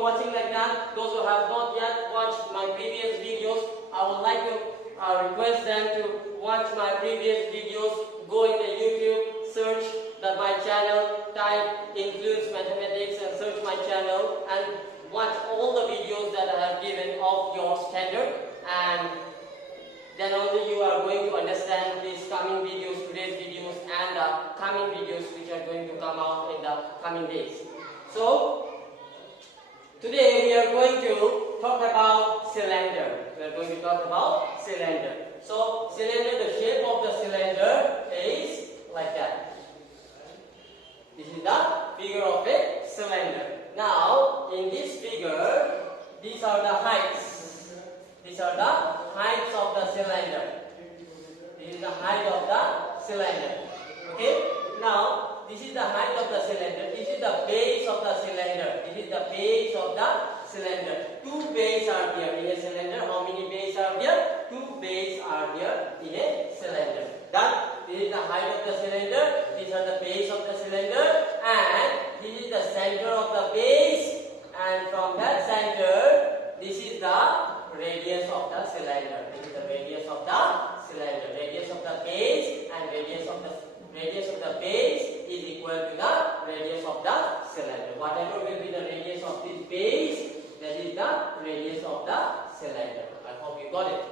for watching like that. Those who have not yet watched my previous videos, I would like to request them to watch my previous videos. Go into YouTube, search my channel, type Influence Mathematics and search my channel and watch all the videos that I have given of your standard, and then only you are going to understand these coming videos, today's videos and the coming videos which are going to come out in the coming days. So today we are going to talk about cylinder. We are going to talk about cylinder. So cylinder, the shape of the cylinder is like that. This is the figure of a cylinder. Now in this figure, these are the heights. These are the heights of the cylinder. This is the height of the cylinder. Okay? Now this is the height of the cylinder. This is the base of the cylinder. This is the base of the cylinder. Two bases are there in a cylinder. How many bases are there? Two bases are there in a cylinder. That this is the height of the cylinder. These are the base of the cylinder, and this is the center of the base. And from that center, this is the radius of the cylinder. This is the radius of the cylinder. Radius of the base and radius of the base is equal to the radius of the cylinder. Whatever will be the radius of this base, that is the radius of the cylinder. I hope you got it.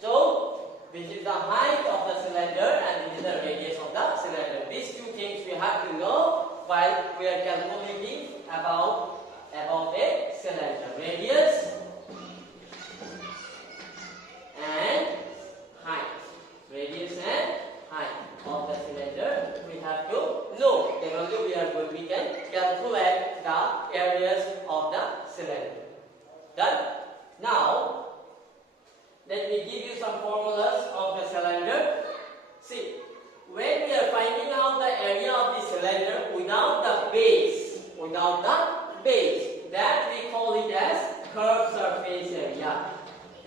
So this is the height of the cylinder and this is the radius of the cylinder. These two things we have to know while we are calculating about a cylinder. Radius and height. Radius and height of the cylinder we have to know. Then only we can calculate the areas of the cylinder. Done? Now let me give you some formulas of the cylinder. See, when we are finding out the area of the cylinder without the base, that we call it as curved surface area.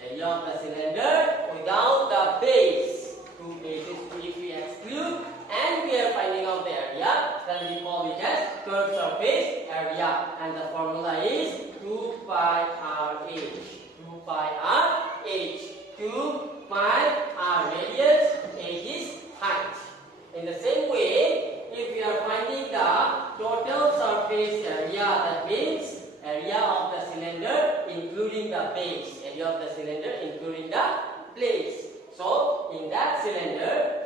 Area of the cylinder without the base. Two bases if we exclude and we are finding out the area, then we call it as curved surface area. And the formula is 2 pi r h. 2 pi r h. 2 pi r radius, h is height. In the same way, if we are finding the total surface area, that means area of the cylinder including the base. Area of the cylinder including the base. So in that cylinder,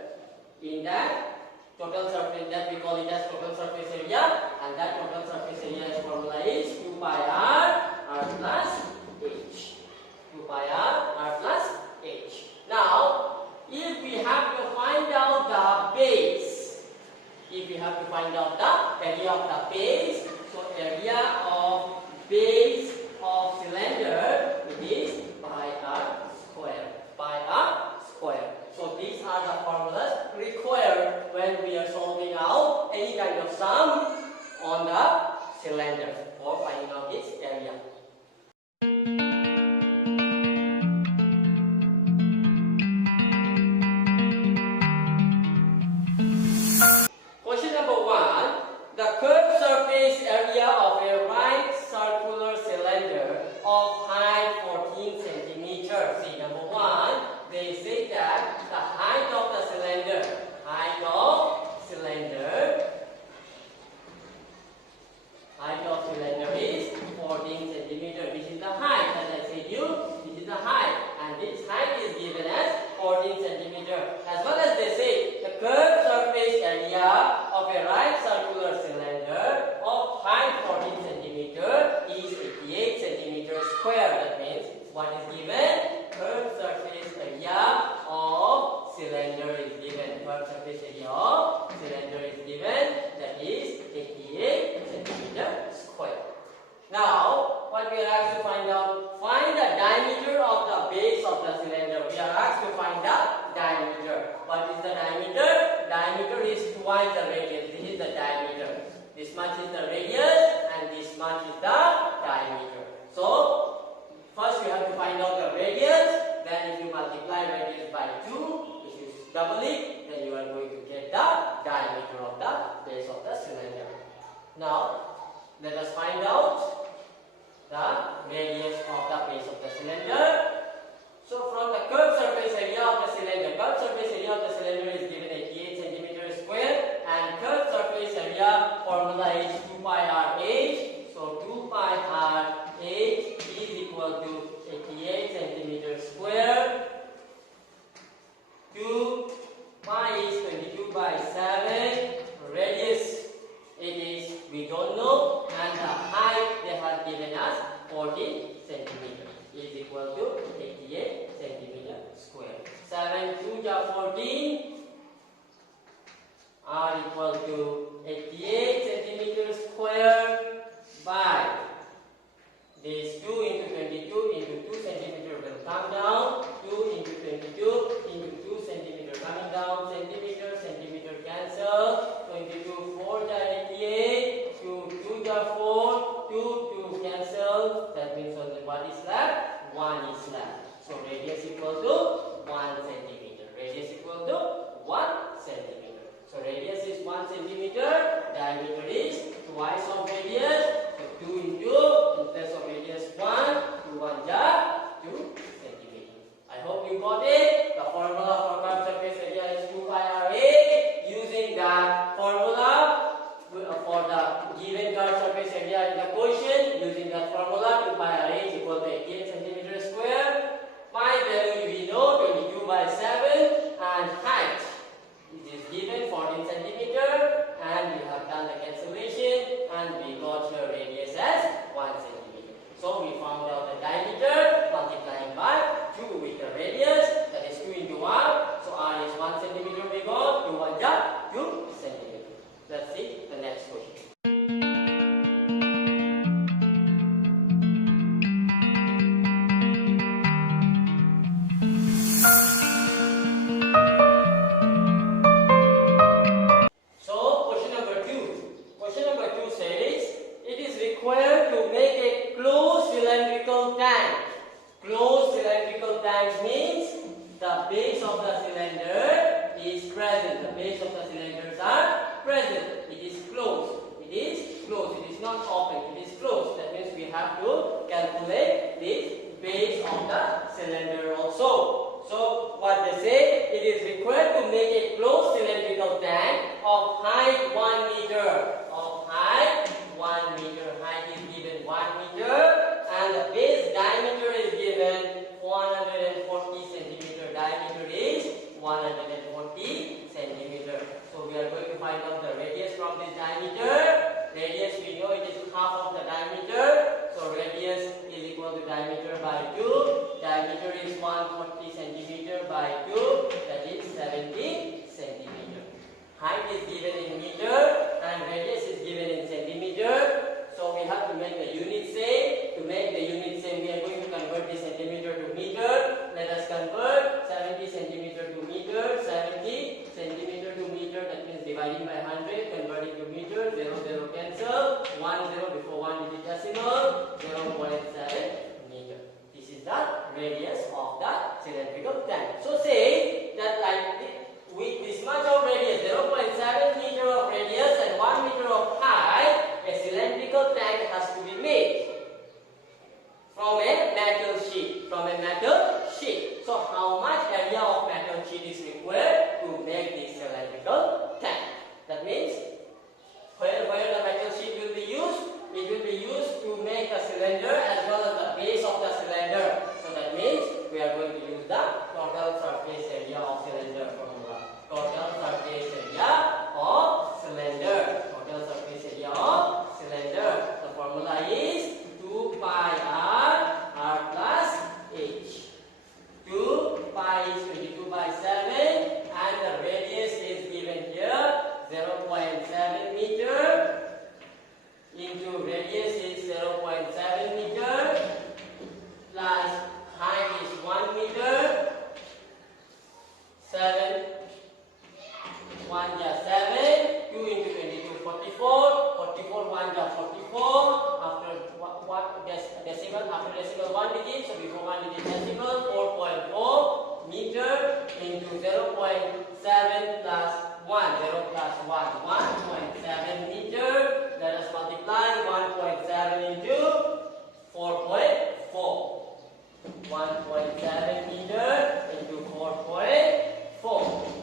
in that total surface, that we call it as total surface area, and that total surface area's formula is 2 pi r plus h. 2 pi r plus h. Now, if we have to find out the base, if we have to find out the area of the base, so area of base of cylinder, it is pi r square. Pi r square. So these are the formulas required when we are solving out any kind of sum on the cylinder or finding out its area. Question number 1. The curved surface area of a right circular cylinder of height 14 centimeters. See, number 1, they say that the height of the cylinder, is 14 centimeters. This is the height, as I said you, this is the height, and this height is given as 14 centimeters. As well as they say, the curved surface area of a right circular cylinder of height 14 centimeters is 88 centimeters square. That means what is given? Curved surface area of cylinder is given. Curved surface area of cylinder is given. That is 88 centimeters square. Now, what we are asked to find out? Find the diameter of the base of the cylinder. We are asked to find the diameter. What is the diameter? Diameter is twice the radius. This is the diameter. This much is the radius and this much is the diameter. So, first you have to find out the radius. Then if you multiply radius by 2, if you double it, then you are going to get the diameter of the base of the cylinder. Now, let us find out the R8 is equal to 88 centimeter square. 2 pi is 22 by 7. Radius, it is, we don't know, and the height they have given us 40 centimeter is equal to 88 centimeter square. 7 2 are 14. R equal to 88 centimeter square by this 2 into 22 into 2 centimeter will come down. 2 into 22 into 2 centimeter coming down. Centimeter cancel. 22 4 are 88. 2 2 are 4. 2 cancel. That means only what is left? 1 is left. So radius equal to 1 centimeter. Radius equal to 1 centimeter. So radius is 1 centimeter, diameter is twice of radius. So 2 into, in place of radius 1, 2 1 are 2 centimeter. I hope you got it. The formula for curved surface area is 2 pi r8. Using that formula for the given curved surface area in the question, using that formula 2 pi r8 is equal to 88 centimeter square. Pi value we know 22 by 7 and height. It is given 14 centimeter and we have done the cancellation and we got your radius as 1 centimeter. So we found out the diameter multiplying by 2 with the radius, that is 2 into 1. So R is 1 centimeter we got, 2 1 ja 2 centimeter. Let's see the next question. Required to make a closed cylindrical tank. Closed cylindrical tank means the base of the cylinder is present. The base of the cylinders are present. It is closed. It is closed. It is not open. It is closed. That means we have to calculate the base of the cylinder also. So what they say, it is required to make a closed cylindrical tank of height 1 meter. Of height 1 meter. Height is given 1 meter and the base diameter is given 140 centimeter. Diameter is 140 centimeter. So we are going to find out the radius from this diameter. Radius we know it is half of the diameter. So radius is equal to diameter by 2. Diameter is 140 centimeter by 2. That is 70 centimeter. Height is given in meter and radius is given in centimeter. So we have to make the unit same. To make the unit same, we are going to convert the centimeter to meter. Let us convert 70 centimeter to meter. 70 centimeter to meter. That means dividing by 100, converting to meter. 0 0 cancel. 1 0 before 1 digit decimal. 0.7 meter. This is the radius of the cylindrical tank. So say that like with this much of radius, 0.7 meter of radius and 1 meter of height, a cylindrical tank has to be made from a metal sheet. From a metal sheet. So how much area of metal sheet is required to make this cylindrical tank? That means where the metal sheet will be used? It will be used to make a cylinder as well as the base of the cylinder. So that means we are going to use the total surface area of cylinder formula. Total surface area of cylinder. Total surface area of cylinder. The formula is 2 pi r plus h. 2 pi is 22 by 7 and the radius is given here 0.7 meter into radius is 0.7 meter plus height is 1 meter. 7 1 ja 7, 2 into 22 44, 44 1 ja 44. After decimal, after decimal 1 digit, so before 1 digit decimal 4.4 meter into 0.7 plus 1, 0 plus 1, 1.7 meter. Let us multiply 1.7 into 4.4. 1.7 meter into 4.4.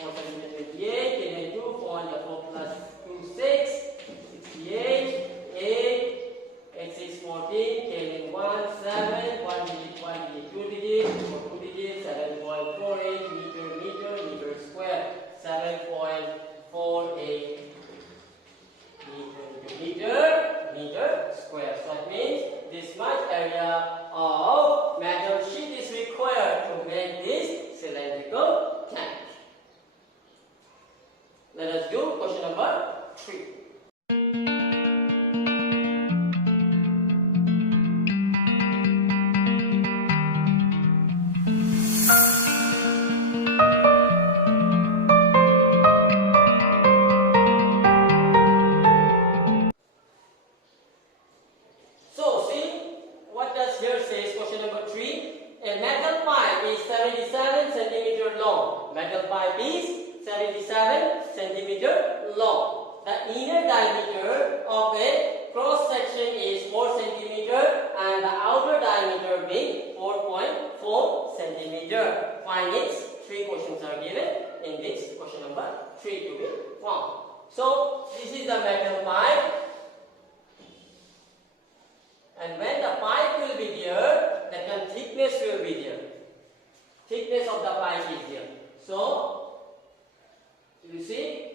4 centimeter 28, and 2, 4 plus 2, 6, 68, 8, 14, K 1, 7, 1 digit, 2 digits, 4 2 digits, 7.48 meter square, 7.48 meter square. So it means this much area of metal sheet is required to make this cylindrical tank. Let us do question number 3. So see what does here says question number 3. A metal pipe is 77 centimeter long. Metal pipe is 77 centimeter long. The inner diameter of a cross section is 4 centimeter and the outer diameter being 4.4 centimeter. Find its 3 questions are given in this question number 3 to be found. So this is the metal pipe. And when the pipe will be there, the thickness will be there. Thickness of the pipe is there. So, you see,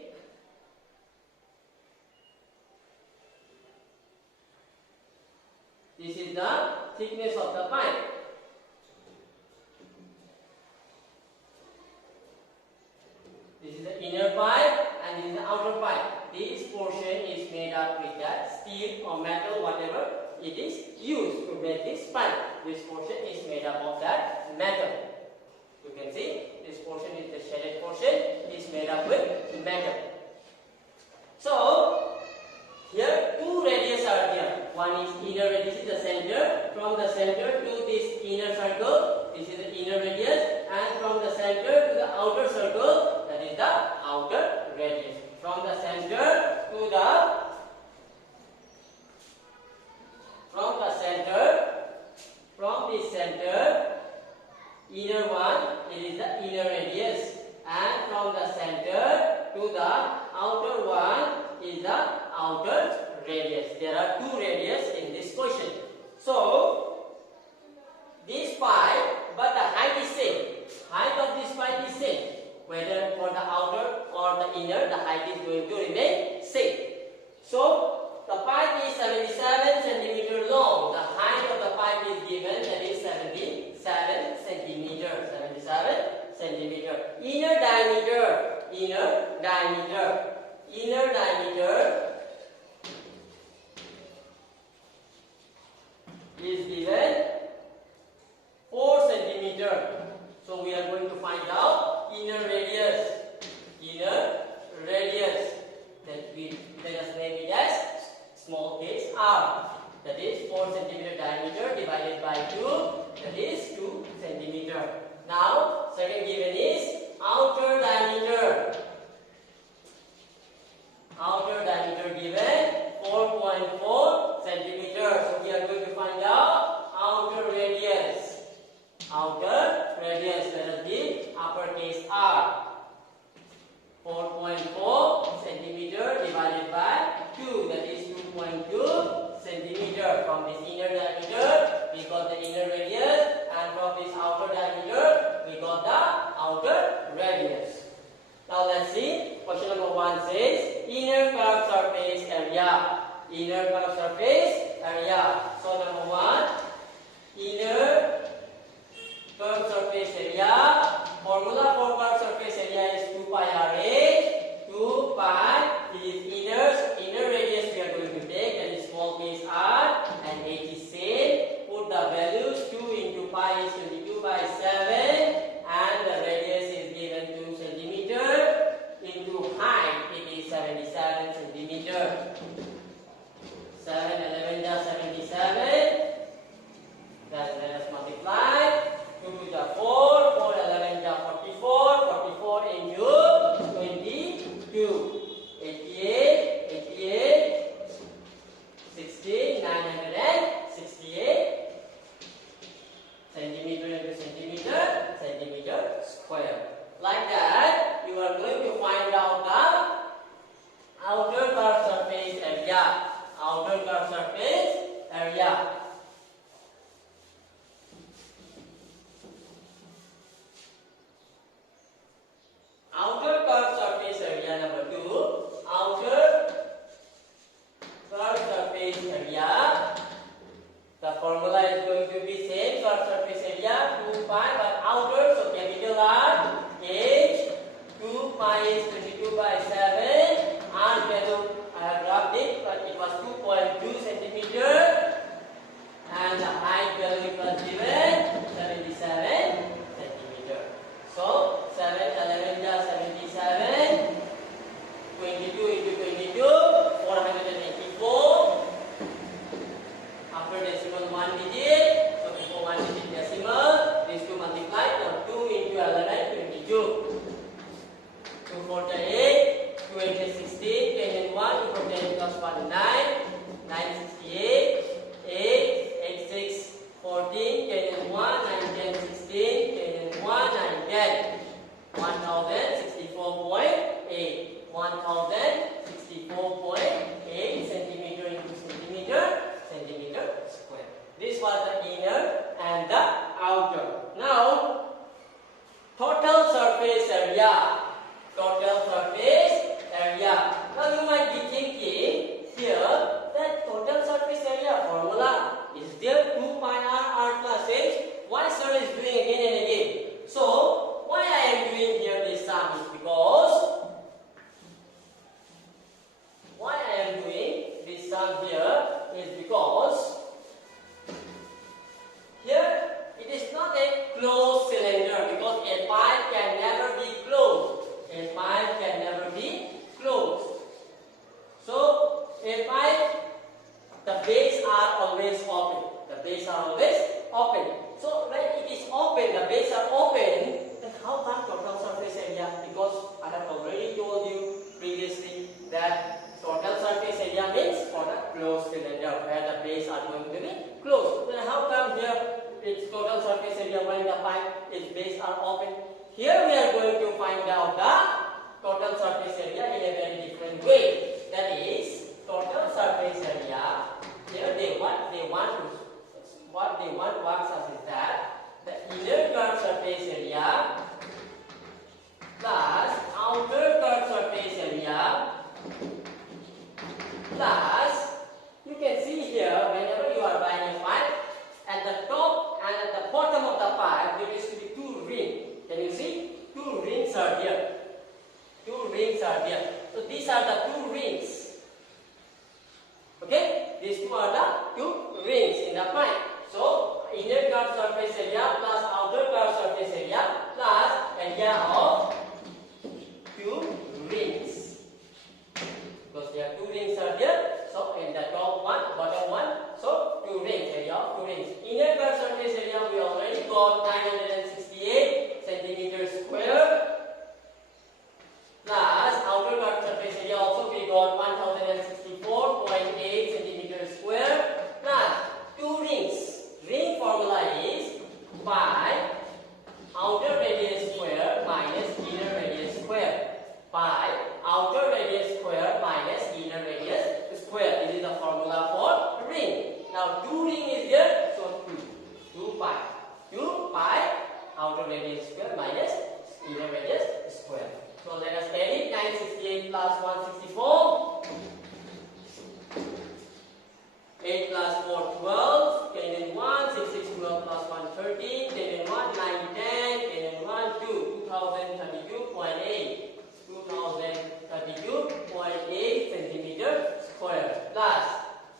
this is the thickness of the pipe. This is the inner pipe and this is the outer pipe. This portion is made up with that steel or metal, whatever it is used to make this pipe. This portion is made up of that metal. You can see this portion is the shaded portion is made up with metal. So here 2 radius are there. One is inner radius, is the center. From the center to this inner circle, this is the inner radius, and from the center to the outer circle, that is the outer radius. From the center to the from this center, inner one, it is the inner radius, and from the center to the outer one is the outer radius. There are 2 radius in this question. So this pipe, but the height is same. Height of this pipe is same. Whether for the outer or the inner, the height is going to remain same. So the pipe is 77 centimeter long. The height of the pipe is given, that is 77 centimeter. 77 centimeter. Inner diameter is given 4 centimeter. So we are going to find out inner radius. Let us name it as small case r. That is 4 centimeter diameter divided by 2. That is 2 centimeter. Now second given is outer diameter. Outer diameter given 4.4 centimeter. So we are going to find out outer radius. Let us give uppercase R. 4.4 centimeter divided by 2. That is 2.2 centimeter. From this inner diameter, we got the inner radius, and from this outer diameter, we got the outer radius. Now let's see. Question number 1 says inner curved surface area. Inner curved surface area. So number 1, inner curved surface area. Formula for curved surface area is 2 pi RH. 2 pi is inner radius we are going to take, that is small case r, and h is same. Put the values. 2 into pi is 22 by 7, and the radius is given 2 centimeter. Into height, it is 77 centimeter. 7 11 77. formula is going to be same. So our surface area 2 pi, but outer, so capital R, H, 2 pi is 22 by 7. R value I have dropped it, but it was 2.2 centimeter, and the height value it was given 77 centimeter. So 7, 11 just 77. 22 into 22, 484. After decimal 1 digit, so before 1 digit decimal, these two multiplied. Now 2 into 11, 22. 2 4 8, 2 8 is 16, 10 and 1, 2 4 10 plus 1 9, 9 68, 8 6 14, 10 and 1, 9 10 16, 10 and 1, 9 10. 1064.8. 1064.8 centimeter into centimeter square. This was the inner and the outer. Now, total surface area. Total surface area. Now you might be thinking here that total surface area formula is there 2 pi r plus h. Why sir is doing again and again? So why I am doing here this sum is because here it is not a closed cylinder, because a pipe can never be closed. A pipe can never be closed. So a pipe, the bays are always open. The bays are always open. So when it is open, the bays are open, then how come total surface area? Because I have already told you previously that total surface area means for the closed cylinder where the bays are going to be closed. Then how come here its total surface area when the pipe, its bays are open? Here we are going to find out the total surface area in a very different way. That is, total surface area. Here what they want us is that the inner curved surface area plus outer curved surface area plus, you can see here whenever you are buying a pipe, at the top and at the bottom of the pipe there is to be 2 rings. Can you see? 2 rings are here. 2 rings are here. So these are the 2 rings. Okay? These two are the 2 rings in the pipe. So inner curved surface area plus outer curved surface area plus area of 2 rings. Because there are 2 rings are here, so in the top one, bottom one, so 2 rings, area of 2 rings. Inner curved surface area we already got 968 centimeters square, plus outer curved surface area also we got 1064.8 centimeters square, plus 2 rings. Ring formula is pi outer radius square minus inner radius square. Pi outer radius square minus inner radius square. This is the formula for ring. Now 2 ring is there, so 2 pi. 2 pi outer radius square minus inner radius square. So let us add it. 968 plus 164. 8 plus 4, 12. 10 and 1, 6, 6, 12 plus 1, 13. 10 and 1, 9, 10. 10 and 1, 2. 2032.8. 2032.8 centimeter square plus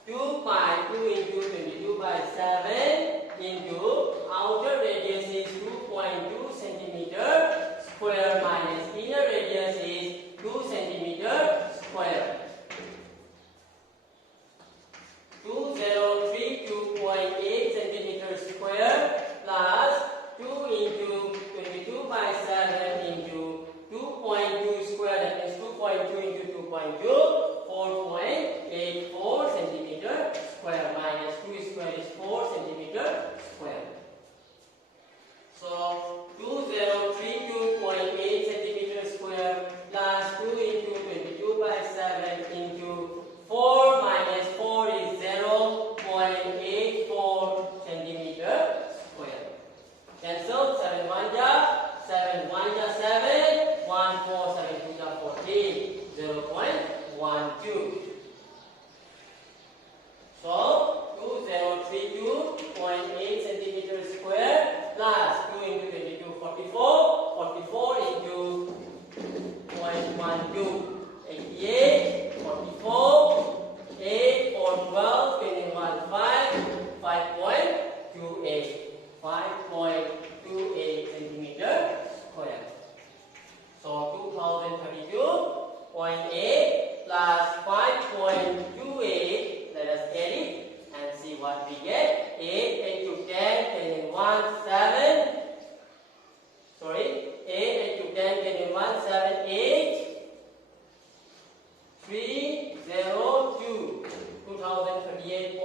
2 pi 2 into 22 by 7 into outer radius is 2.2 centimeter square minus inner radius is 2 centimeter square. 2032.8 centimeter square plus 2 into 22 by 7 into 2.2 square, that means 2.2 into 2.2, 4.84 centimeter square minus 2 square is 4 centimeter square. So 2032.8 centimeter square plus 2 into 22 by 7 into 4 minus 4 is 0.84 what we get? 8 into 10, 10 in 1, 7. Sorry, 8 into 10, 10 in 1, 7, 8. 302. 2038.08.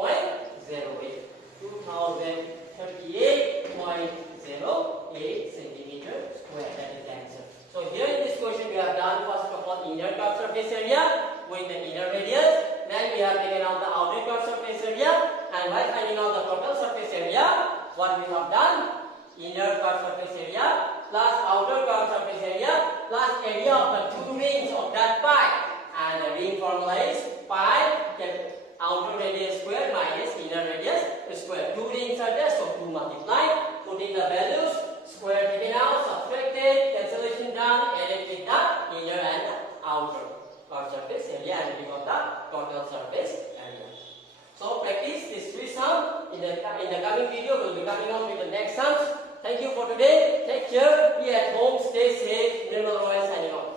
2038.08 centimeter square. That is the answer. So here in this question we have done first of all inner curved surface area with the inner radius. Then we have taken out the outer curved surface area, and while finding out the total surface area, what we have done? Inner curved surface area plus outer curved surface area plus area of the two rings of that pipe. And the ring formula is pi outer radius square minus inner radius square. Two rings are there, so 2 multiplied. Putting the values, square taken out, subtracted, cancellation done, added with the inner and the outer curved surface area, and we got the total surface area. So practice this three sum. In the coming video, we will be coming on with the next sums. Thank you for today. Take care. Be at home. Stay safe. Nirmal Roy signing off.